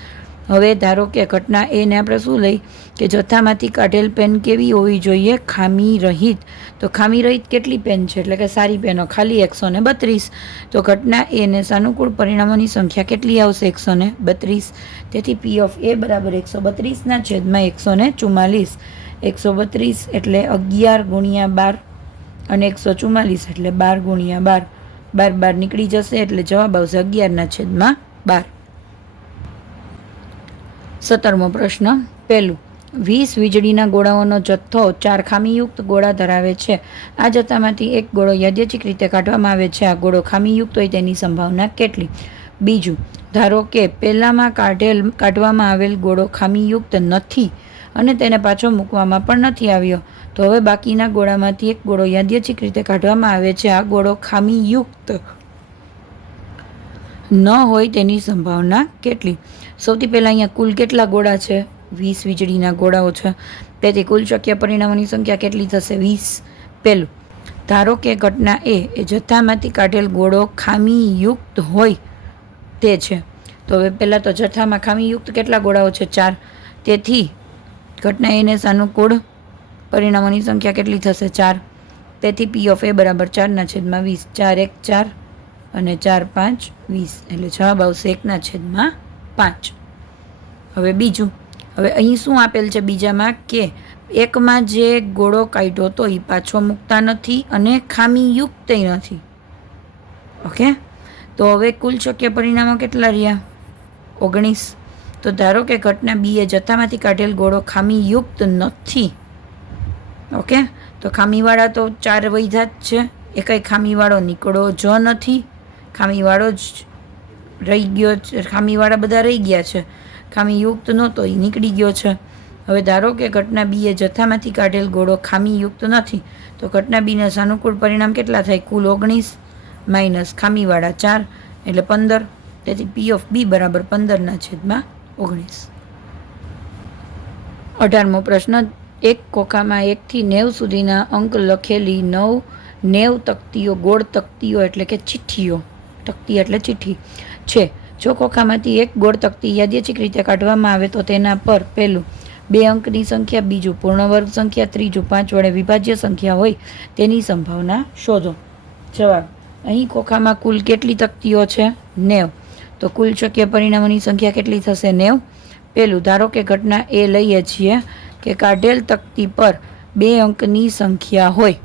હવે ધારો કે ઘટના એને આપણે શું લઈ કે જથ્થામાંથી કાઢેલ પેન કેવી હોવી જોઈએ? ખામી રહિત. તો ખામી રહિત કેટલી પેન છે? એટલે કે સારી પેનો ખાલી 132. તો ઘટના એને સાનુકૂળ પરિણામોની સંખ્યા કેટલી આવશે? 132. તેથી P ઓફ A બરાબર 132/144. 132 એટલે 11 × 12 અને 144 એટલે 12 × 12. 12 નીકળી જશે એટલે જવાબ આવશે 11/12. 17મો પ્રશ્ન, પહેલું, 20 વીજળીના ગોળાઓનો જથ્થો 4 ખામીયુક્ત ગોળા ધરાવે છે. આ જથ્થામાંથી એક ગોળો યાદચ્છિક રીતે કાઢવામાં આવે છે. આ ગોળો ખામીયુક્ત હોય તેની સંભાવના કેટલી? બીજું, ધારો કે પહેલામાં કાઢવામાં આવેલ ગોળો ખામીયુક્ત નથી અને તેને પાછો મૂકવામાં પણ નથી આવ્યો, તો હવે બાકીના ગોળામાંથી એક ગોળો યાદચ્છિક રીતે કાઢવામાં આવે છે. આ ગોળો ખામીયુક્ત ન હોય તેની સંભાવના કેટલી? સૌથી પહેલાં અહીંયા કુલ કેટલા ગોળા છે? 20 વીજળીના ગોળાઓ છે. તેથી કુલ શક્ય પરિણામોની સંખ્યા કેટલી થશે? 20. પહેલું, ધારો કે ઘટના એ જથ્થામાંથી કાઢેલ ગોળો ખામીયુક્ત હોય તે છે. તો હવે પહેલાં તો જથ્થામાં ખામીયુક્ત કેટલા ગોળાઓ છે? 4. તેથી ઘટના એને સાનુકૂળ પરિણામોની સંખ્યા કેટલી થશે? 4. તેથી P ઓફ A બરાબર 4/20. 4 × 1 = 4 અને 4 × 5 = 20 એટલે જવાબ આવશે 1/5. હવે બીજું, હવે અહીં શું આપેલ છે બીજામાં કે એકમાં જે ગોળો કાઢ્યો તો એ પાછો મૂકતા નથી અને ખામીયુક્ત નથી. ઓકે, તો હવે કુલ શક્ય પરિણામો કેટલા રહ્યા? 19. તો ધારો કે ઘટના B એ જથ્થામાંથી કાઢેલ ગોળો ખામીયુક્ત નથી. ઓકે, તો ખામીવાળા તો 4 વૈધા જ છે. એ કંઈ ખામીવાળો નીકળો જ નથી. ખામીવાળો જ રહી ગયો છે. ખામીવાળા બધા રહી ગયા છે. ખામીયુક્ત નહોતો એ નીકળી ગયો છે. હવે ધારો કે ઘટના B એ જથ્થામાંથી કાઢેલ ગોળો ખામીયુક્ત નથી, તો ઘટના Bના સાનુકૂળ પરિણામ કેટલા થાય? કુલ 19 માઇનસ ખામીવાળા 4 એટલે 15. તેથી P ઓફ B બરાબર 15/19. 18મો પ્રશ્ન, એક ખોખામાં 1 થી 90 સુધીના અંક લખેલી 90 તકતીઓ, ગોળ તકતીઓ એટલે કે ચિઠ્ઠીઓ, તકતી એટલે ચિઠ્ઠી છે. જો ખોખામાંથી એક ગોળ તકતી યાદચ્છિક રીતે કાઢવામાં આવે તો તેના પર પહેલું 2 અંકની સંખ્યા, બીજું પૂર્ણ વર્ગ સંખ્યા, ત્રીજું 5 વડે વિભાજ્ય સંખ્યા હોય તેની સંભાવના શોધો. જવાબ, અહીં ખોખામાં કુલ કેટલી તકતીઓ છે? 90. તો કુલ શક્ય પરિણામોની સંખ્યા કેટલી થશે? 90. પહેલું, ધારો કે ઘટના એ લઈએ છીએ કે કાઢેલ તકતી પર 2 અંકની સંખ્યા હોય.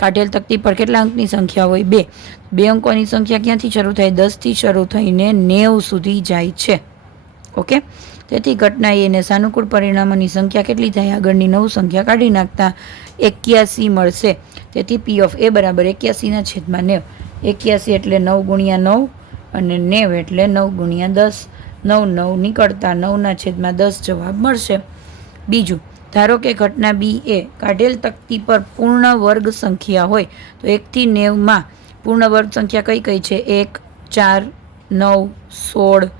કાઢેલ તકતી પર કેટલા અંકની સંખ્યા હોય? 2. 2 અંકોની સંખ્યા ક્યાંથી શરૂ થાય? 10થી શરૂ થઈને 90 સુધી જાય છે. ઓકે, તેથી ઘટના એને સાનુકૂળ પરિણામોની સંખ્યા કેટલી થાય? આગળની 9 સંખ્યા કાઢી નાખતા 81 મળશે. તેથી P ઓફ A બરાબર 81/90. 81 એટલે 9 × 9 અને 90 એટલે 9 × 10. 9 નીકળતા 9/10 જવાબ મળશે. બીજું, ધારો કે ઘટના B એ કાઢેલ તકતી પર પૂર્ણ વર્ગ સંખ્યા હોય તો 1 થી 90માં પૂર્ણ વર્ગ સંખ્યા કઈ કઈ છે? 1, 4, 9, 16,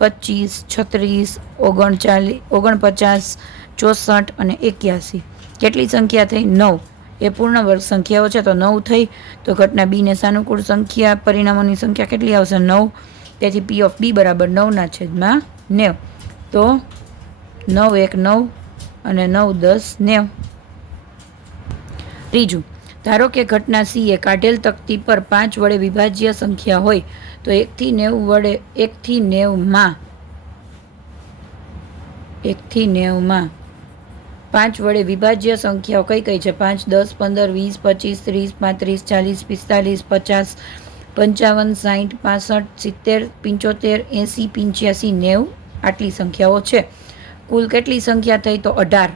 25, 36, 39, 49, 64 અને 81. કેટલી સંખ્યા થઈ? 9. એ પૂર્ણ વર્ગ સંખ્યાઓ છે તો 9 થઈ. તો ઘટના B ને સાનુકૂળ સંખ્યા પરિણામોની સંખ્યા કેટલી આવશે? 9. તેથી P ઓફ B બરાબર 9/90. તો 9 × 1 = 9 અને 9 × 10 = 90. ત્રીજું, ધારો કે ઘટના C એ કાઢેલ તકતી પર 5 વડે વિભાજ્ય સંખ્યા હોય તો 1 થી 90માં 5 વડે વિભાજ્ય સંખ્યાઓ કઈ કઈ છે? 5, 10, 15, 20, 25, 30, 35, 40, 45, 50, 55, 60, 65, 70, 80, 85, 90 આટલી સંખ્યાઓ છે. કુલ કેટલી સંખ્યા થઈ? તો 18.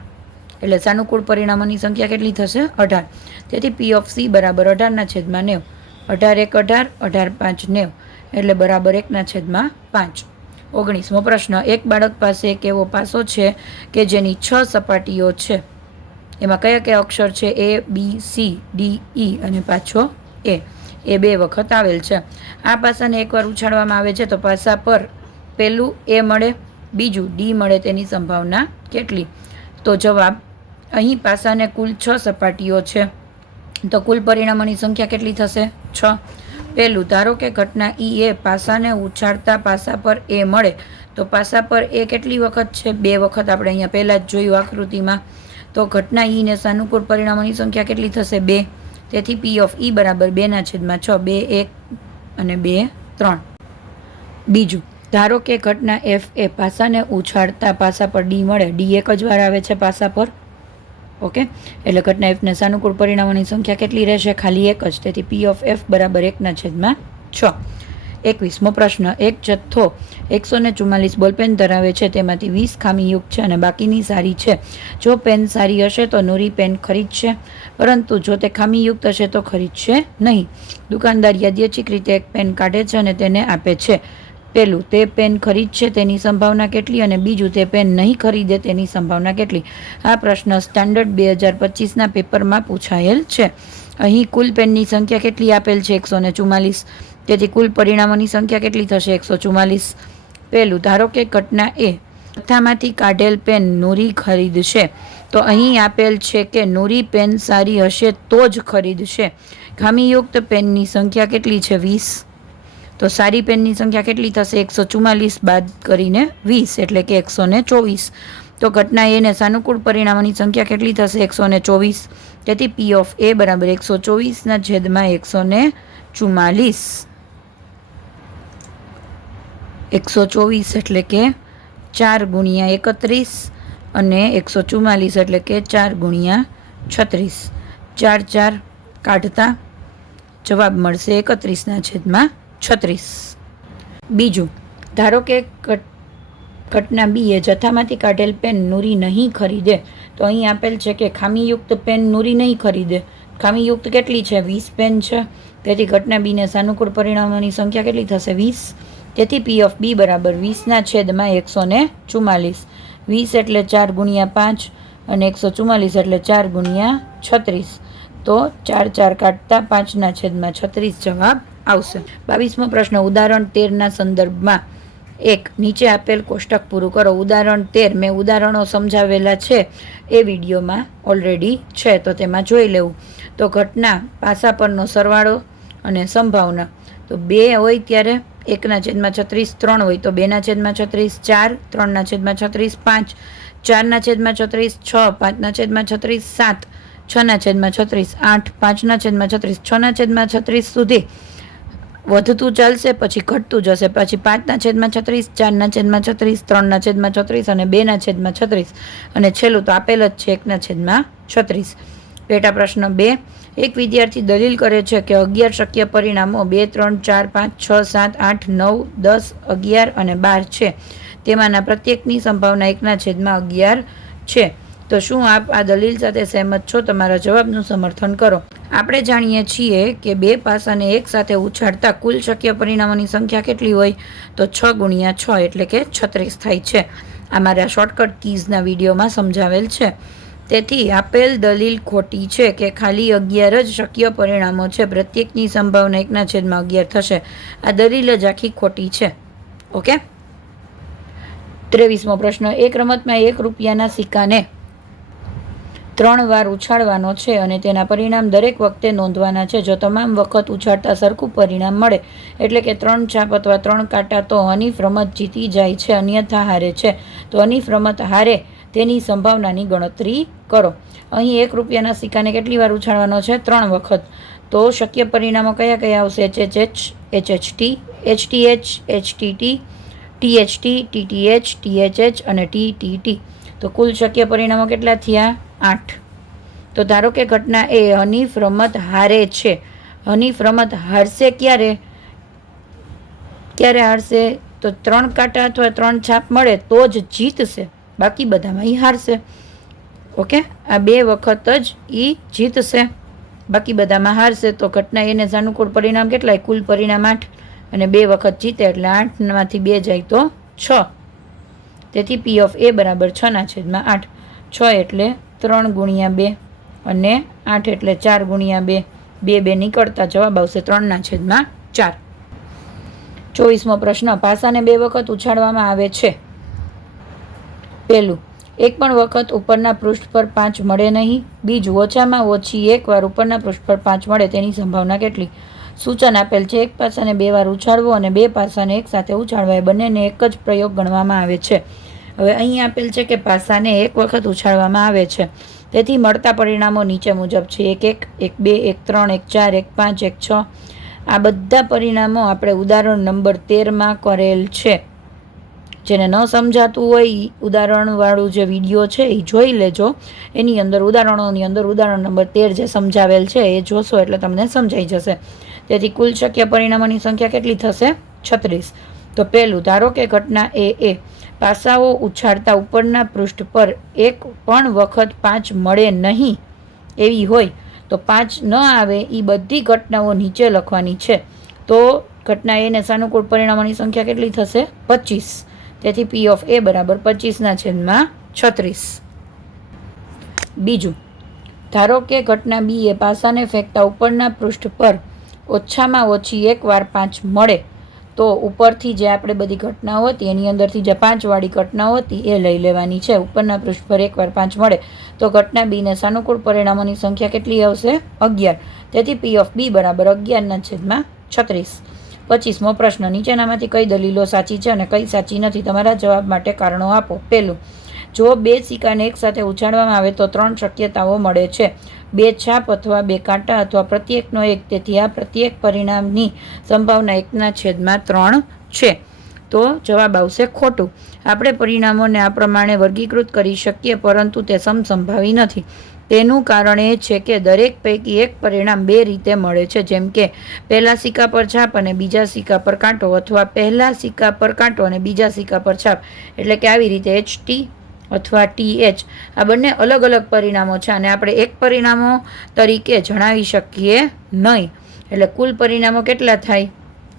એટલે સાનુકૂળ પરિણામોની સંખ્યા કેટલી થશે? 18. તેથી P ઓફ C બરાબર 18/90. 18 × 1 = 18, 18 × 5 = 90 એટલે બરાબર 1/5. 19મો પ્રશ્ન, એક બાળક પાસે એક એવો પાસો છે કે જેની 6 સપાટીઓ છે. એમાં કયા કયા અક્ષર છે? A, B, C, D, E અને પાછો એ 2 વખત આવેલ છે. આ પાસાને એકવાર ઉછાળવામાં આવે છે તો પાસા પર પહેલું એ મળે, બીજું D મળે, તેની સંભાવના કેટલી? તો જવાબ, અહીં પાસાને કુલ 6 સપાટીઓ છે તો કુલ પરિણામોની સંખ્યા કેટલી થશે? 6. પહેલું, ધારો કે ઘટના એ પાસાને ઉછાળતા પાસા પર એ મળે તો પાસા પર એ કેટલી વખત છે? 2 વખત. આપણે અહીંયા પહેલાં જ જોયું આકૃતિમાં. તો ઘટના ઈને સાનુકૂળ પરિણામોની સંખ્યા કેટલી થશે? 2. તેથી P ઓફ E બરાબર 2/6. 2 1 અને 2 3. બીજું, ધારો કે ઘટના F એ પાસાને ઉછાળતા પાસા પર D મળે. D એક જ વાર આવે છે પાસા પર. ઓકે, એટલે ઘટના F ને સાનુકૂળ પરિણામોની સંખ્યા કેટલી રહેશે? ખાલી એક જ. તેથી P ઓફ F બરાબર 1/6. 21મો પ્રશ્ન, એક જથ્થો 144 બોલપેન ધરાવે છે, તેમાંથી 20 ખામીયુક્ત છે અને બાકીની સારી છે. જો પેન સારી હશે તો નૂરી પેન ખરીદશે, પરંતુ જો તે ખામીયુક્ત હશે તો ખરીદશે નહીં. દુકાનદાર યાદચ્છિક રીતે એક પેન કાઢે છે અને તેને આપે છે. પહેલું, તે પેન ખરીદશે તેની સંભાવના કેટલી? અને બીજું, તે પેન નહીં ખરીદે તેની સંભાવના કેટલી? આ પ્રશ્ન સ્ટાન્ડર્ડ 2025ના પેપરમાં પૂછાયેલ છે. અહીં કુલ પેનની સંખ્યા કેટલી આપેલ છે? 144. તેથી કુલ પરિણામોની સંખ્યા કેટલી થશે? 144. પહેલું, ધારો કે ઘટના એ જથ્થામાંથી કાઢેલ પેન નૂરી ખરીદશે તો અહીં આપેલ છે કે નૂરી પેન સારી હશે તો જ ખરીદશે. ખામીયુક્ત પેનની સંખ્યા કેટલી છે? 20. તો સારી પેનની સંખ્યા કેટલી થશે? 144 બાદ કરીને 20 એટલે કે 124. તો ઘટના એને સાનુકૂળ પરિણામોની સંખ્યા કેટલી થશે? 124. તેથી P ઓફ A બરાબર 124/144. 124 એટલે કે 4 ગુણ્યા 31 અને 144 એટલે કે 4 ગુણ્યા 36. 4 4 કાઢતા જવાબ મળશે 31/36. બીજું, ધારો કે ઘટના B એ જથ્થામાંથી કાઢેલ પેન નૂરી નહીં ખરીદે તો અહીં આપેલ છે કે ખામીયુક્ત પેન નૂરી નહીં ખરીદે. ખામીયુક્ત કેટલી છે? 20 પેન છે. તેથી ઘટના B ને સાનુકૂળ પરિણામોની સંખ્યા કેટલી થશે? 20. તેથી P ઓફ B બરાબર 20/144. 20 એટલે 4 ગુણ્યા 5 અને 144 એટલે 4 ગુણ્યા 36. તો 4 4 કાઢતા 5/36 જવાબ આવશે. 22મો પ્રશ્ન, ઉદાહરણ 13ના સંદર્ભમાં એક નીચે આપેલ કોષ્ટક પૂરું કરો. ઉદાહરણ 13 મેં ઉદાહરણો સમજાવેલા છે એ વિડીયોમાં ઓલરેડી છે તો તેમાં જોઈ લેવું. તો ઘટના પાસા પરનો સરવાળો અને સંભાવના, તો 2 હોય ત્યારે 1/36, 3 હોય તો 2/36, 4, 3/36, 5, 4/36, 6, 5/36, 7, 6/36, 8, 5/36, 6/36 સુધી વધતું ચાલશે, પછી ઘટતું જશે, પછી 5/36, 4/36, 3/36 અને 2/36 અને છેલ્લું તો આપેલ જ છે 1/36. પેટા પ્રશ્ન 2, એક વિદ્યાર્થી દલીલ કરે છે કે 11 શક્ય પરિણામો 2, 3, 4, 5, 6, 7, 8, 9, 10, 11 અને 12 છે. તેમાંના પ્રત્યેકની સંભાવના 1/11 છે. તો શું આપ આ દલીલ સાથે સહેમત છો? તમારા જવાબનું સમર્થન કરો. આપણે જાણીએ છીએ કે 2 પાસાને એક સાથે ઉછાળતા કુલ શક્ય પરિણામોની સંખ્યા કેટલી હોય? તો 6 ગુણ્યા 6 એટલે કે 36 થાય છે. આ મારા શોર્ટકટ કીઝના વિડીયોમાં સમજાવેલ છે. તેથી આપેલ દલીલ ખોટી છે કે ખાલી 11 જ શક્ય પરિણામો છે, પ્રત્યેકની સંભાવના 1/11 થશે. આ દલીલ જ આખી ખોટી છે. ઓકે. 23મો પ્રશ્ન, એક રમતમાં 1 રૂપિયાના સિક્કાને 3 વાર ઉછાળવાનો છે અને તેના પરિણામ દરેક વખતે નોંધવાના છે. જો તમામ વખત ઉછાળતા સરખું પરિણામ મળે એટલે કે 3 છાપ અથવા 3 કાંટા તો હનીફ રમત જીતી જાય છે, અન્યથા હારે છે. તો હનીફ રમત હારે તેની સંભાવનાની ગણતરી કરો. અહીં 1 રૂપિયાના સિક્કાને કેટલી વાર ઉછાળવાનો છે? 3 વખત. તો શક્ય પરિણામો કયા કયા આવશે? HHH, HHT, HTH, HTT, THT, TTH, THH અને TTT. તો કુલ શક્ય પરિણામો કેટલા થયા? 8. તો ધારો કે ઘટના એ હનીફ રમત હારે છે. હનીફ રમત હારશે ક્યારે? ક્યારે હારશે? તો 3 કાંટા અથવા 3 છાપ મળે તો જ જીતશે, બાકી બધામાં એ હારશે. ઓકે, આ 2 વખત જ એ જીતશે, બાકી બધામાં હારશે. તો ઘટના એને સાનુકૂળ પરિણામ કેટલાય? કુલ પરિણામ 8 અને 2 વખત જીતે એટલે 8માંથી 2 જાય તો 6. તેથી પી ઓફ એ બરાબર 6/8. 6 એટલે 3 ગુણ્યા 2 અને 8 એટલે 4 ગુણ્યા 2. 2 નીકળતા જવાબ આવશે 3/4. 24મો પ્રશ્ન. પાસાને 2 વખત ઉછાળવામાં આવે છે. પહેલું, એક પણ વખત ઉપરના પૃષ્ઠ પર 5 મળે નહીં. બીજું, ઓછામાં ઓછી એક વાર ઉપરના પૃષ્ઠ પર 5 મળે તેની સંભાવના કેટલી? સૂચન આપેલ છે. એક પાસાને 2 વાર ઉછાળવો અને 2 પાસાને એક સાથે ઉછાળવા એ બંનેને એક જ પ્રયોગ ગણવામાં આવે છે. હવે અહીં આપેલ છે કે પાસાને એક વખત ઉછાળવામાં આવે છે, તેથી મળતા પરિણામો નીચે મુજબ છે. 1 1 1 2 1 3 1 4 1 5 1 6. આ બધા પરિણામો આપણે ઉદાહરણ નંબર 13માં કરેલ છે. જેને ન સમજાતું હોય ઉદાહરણવાળું જે વિડીયો છે એ જોઈ લેજો. એની અંદર ઉદાહરણોની અંદર ઉદાહરણ નંબર 13 જે સમજાવેલ છે એ જોશો એટલે તમને સમજાઈ જશે. તેથી કુલ શક્ય પરિણામોની સંખ્યા કેટલી થશે? 36. તો પહેલું, ધારો કે ઘટના એ પાસાઓ ઉછાળતા ઉપરના પૃષ્ઠ પર એક પણ વખત 5 મળે નહીં એવી હોય તો 5 ન આવે એ બધી ઘટનાઓ નીચે લખવાની છે. તો ઘટના એને સાનુકૂળ પરિણામોની સંખ્યા કેટલી થશે? 25. તેથી પી ઓફ એ બરાબર 25/36. બીજું, ધારો કે ઘટના બી એ પાસાને ફેંકતા ઉપરના પૃષ્ઠ પર ઓછામાં ઓછી એક વાર 5 મળે તો ઉપરથી જે આપણે બધી ઘટનાઓ હતી એની અંદરથી જે 5 વાળી ઘટનાઓ હતી એ લઈ લેવાની છે. ઉપરના પૃષ્ઠ પર એક વાર 5 મળે તો ઘટના બીને સાનુકૂળ પરિણામોની સંખ્યા કેટલી આવશે? 11. તેથી પી ઓફ બી બરાબર 11/36. 25મો પ્રશ્ન. નીચેનામાંથી કઈ દલીલો સાચી છે અને કઈ સાચી નથી? તમારા જવાબ માટે કારણો આપો. પહેલું, જો 2 સિક્કાને એક સાથે ઉછાળવામાં આવે તો 3 શક્યતાઓ મળે છે. 2 છાપ અથવા 2 કાંટા અથવા પ્રત્યેકનો 1. તેથી આ પ્રત્યેક પરિણામની સંભાવના 1/3 છે. તો જવાબ આવશે ખોટું. આપણે પરિણામોને આ પ્રમાણે વર્ગીકૃત કરી શકીએ, પરંતુ તે સમસંભાવી નથી. તેનું કારણ એ છે કે દરેક પૈકી એક પરિણામ 2 રીતે મળે છે, જેમ કે પહેલા સિક્કા પર છાપ અને બીજા સિક્કા પર કાંટો, અથવા પહેલા સિક્કા પર કાંટો અને બીજા સિક્કા પર છાપ. એટલે કે આવી રીતે HT અથવા TH આ બંને અલગ અલગ પરિણામો છે અને આપણે એક પરિણામો તરીકે જણાવી શકીએ નહીં. એટલે કુલ પરિણામો કેટલા થાય?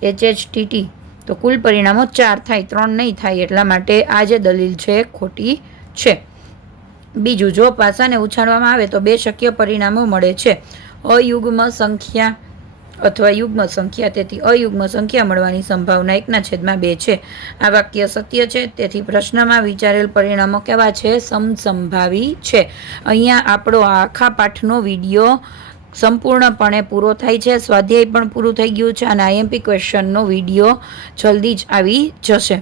HHTT. તો કુલ પરિણામો 4 થાય, 3 નહીં થાય. એટલા માટે આ જે દલીલ છે ખોટી છે. બીજું, જો પાસાને ઉછાળવામાં આવે તો 2 શક્ય પરિણામો મળે છે. અયુગ્મ સંખ્યા અથવા યુગ્મ સંખ્યા. તેથી અયુગ્મ સંખ્યા મળવાની સંભાવના 1/2 છે. આ વાક્ય સત્ય છે. તેથી પ્રશ્નમાં વિચારેલ પરિણામો કેવા છે? સમસંભાવી છે. અહીંયા આપણો આખા પાઠનો વિડીયો સંપૂર્ણપણે પૂરો થાય છે. સ્વાધ્યાય પણ પૂરું થઈ ગયું છે અને IMP ક્વેશ્ચનનો વિડીયો જલ્દી જ આવી જશે.